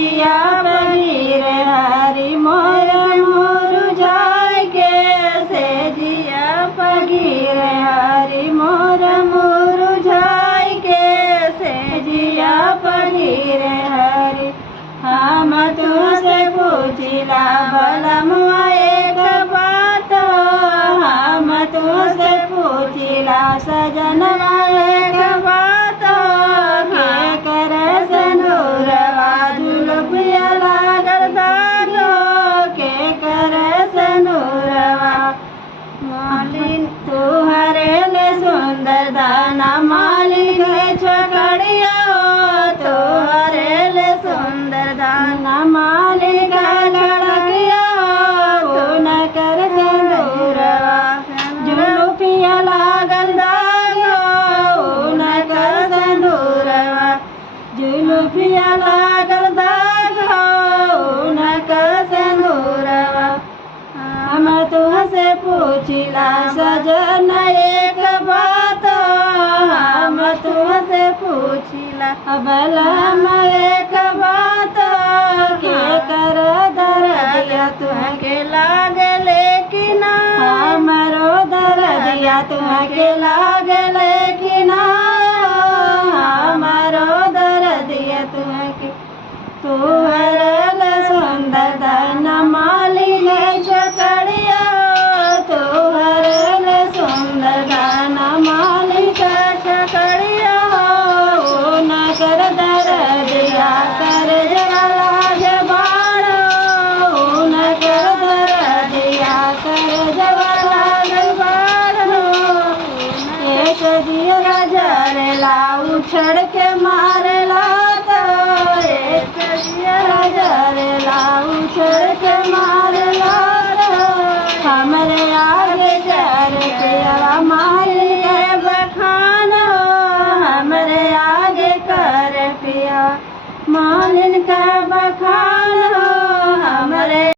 जिया पगीरे हरी मोर मुरझाई के से जिया पगीरे हरी मोर मुरझाई के से जिया पगीरे हरी। हम तुझसे पूछिला बलमुआ एक बात हम तुझसे पूछिला सजनवा एक बात के कर सनूरवा जुल्फिया लागल दागो के कर सनूरवा। मालिन तुहरे ले सुंदर दाना मालिक छकड़िया तुहरे ले सुंदर दाना मालिक लड़किया तू न कर सनूरवा जुल्फिया लागल दागो न कर सनूरवा जुल्फिया लागल दागो न कर सनूरवा। हम तुझसे पूछिला सजन एक बात हम तुझसे पूछिला बलम एक बात के कर दर्दिया तुहके लागले कि ना हमरो दर्दिया तुहके लागले कि ना हमरो दर्दिया तुहके तुहरल सुंदर दान मालिक छकड़िया तुहरल सुंदर दान मालिक छकड़िया न कर दर्दिया कर जला जबाड़ो न कर दर्दिया कर जला जबाड़ो एक दिया जरेला उछड़ के मार